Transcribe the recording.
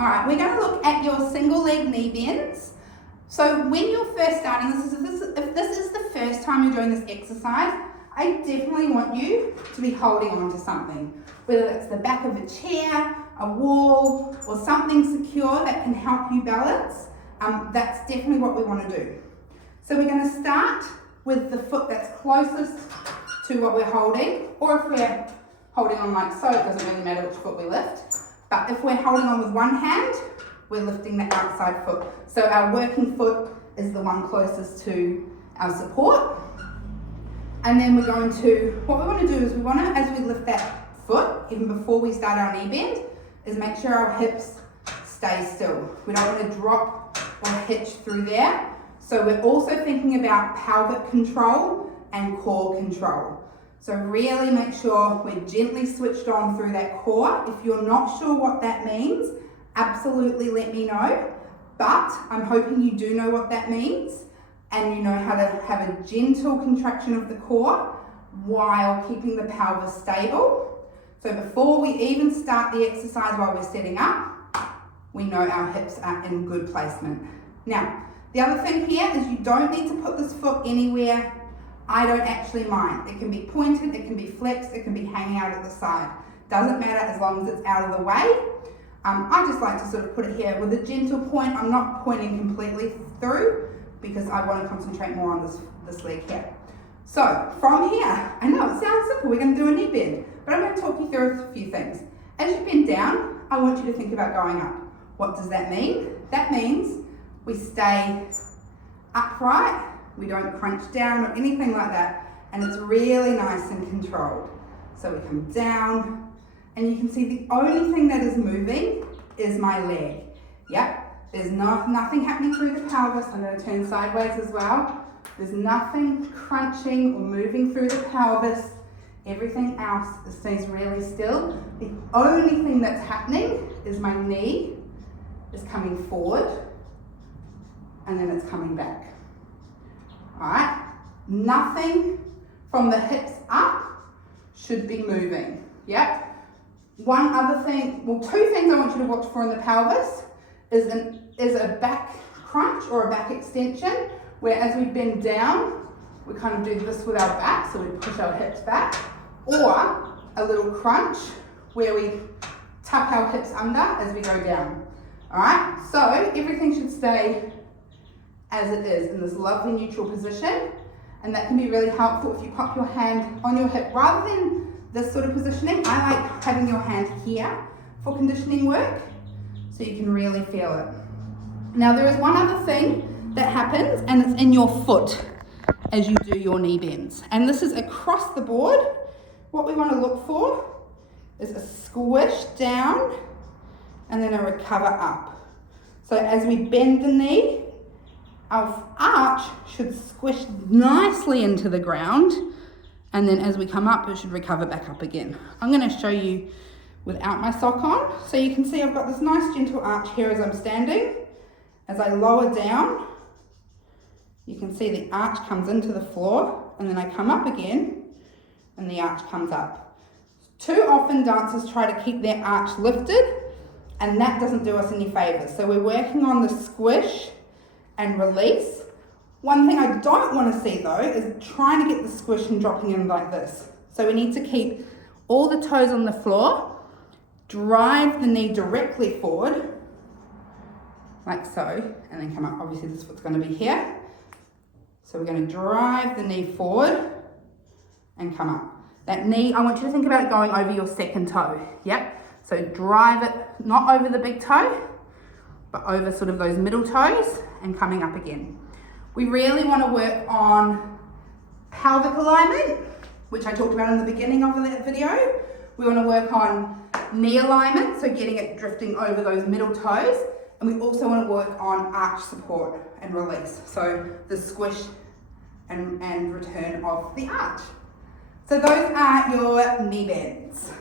All right, we're going to look at your single leg knee bends. So when you're first starting, if this is the first time you're doing this exercise, I definitely want you to be holding on to something, whether it's the back of a chair, a wall, or something secure that can help you balance. That's definitely what we want to do. So we're going to start with the foot that's closest to what we're holding, or if we're holding on like so, it doesn't really matter which foot we lift. But if we're holding on with one hand, we're lifting the outside foot. So our working foot is the one closest to our support. And then we're going to, what we want to do is we want to, as we lift that foot, even before we start our knee bend, is make sure our hips stay still. We don't want to drop or hitch through there. So we're also thinking about pelvic control and core control. So really make sure we're gently switched on through that core. If you're not sure what that means, absolutely let me know. But I'm hoping you do know what that means and you know how to have a gentle contraction of the core while keeping the pelvis stable. So before we even start the exercise while we're setting up, we know our hips are in good placement. Now, the other thing here is you don't need to put this foot anywhere. I don't actually mind. It can be pointed, it can be flexed, it can be hanging out at the side. Doesn't matter as long as it's out of the way. I just like to sort of put it here with a gentle point. I'm not pointing completely through because I want to concentrate more on this leg here. So from here, I know it sounds simple, we're going to do a knee bend, but I'm going to talk you through a few things. As you bend down, I want you to think about going up. What does that mean? That means we stay upright, we don't crunch down or anything like that, and it's really nice and controlled. So we come down, and you can see the only thing that is moving is my leg. Yep, there's nothing happening through the pelvis. I'm going to turn sideways as well. There's nothing crunching or moving through the pelvis. Everything else stays really still. The only thing that's happening is my knee is coming forward, and then it's coming back. All right, nothing from the hips up should be moving. Yep. One other thing, well, two things I want you to watch for in the pelvis is a back crunch or a back extension, where as we bend down, we kind of do this with our back, so we push our hips back, or a little crunch where we tuck our hips under as we go down. All right, so everything should stay as it is in this lovely neutral position, and that can be really helpful if you pop your hand on your hip rather than this sort of positioning. I like having your hand here for conditioning work so you can really feel it. Now there is one other thing that happens, and it's in your foot as you do your knee bends, and this is across the board. What we want to look for is a squish down and then a recover up. So as we bend the knee, our arch should squish nicely into the ground, and then as we come up, it should recover back up again. I'm going to show you without my sock on. So you can see I've got this nice gentle arch here as I'm standing. As I lower down, you can see the arch comes into the floor, and then I come up again, and the arch comes up. Too often dancers try to keep their arch lifted, and that doesn't do us any favors. So we're working on the squish and release. One thing I don't want to see though is trying to get the squish and dropping in like this. So we need to keep all the toes on the floor, drive the knee directly forward, like so, and then come up. Obviously this foot's going to be here. So we're going to drive the knee forward and come up. That knee, I want you to think about it going over your second toe. Yep. So drive it, not over the big toe, but over sort of those middle toes and coming up again. We really want to work on pelvic alignment, which I talked about in the beginning of the video. We want to work on knee alignment, so getting it drifting over those middle toes. And we also want to work on arch support and release. So the squish and return of the arch. So those are your knee bends.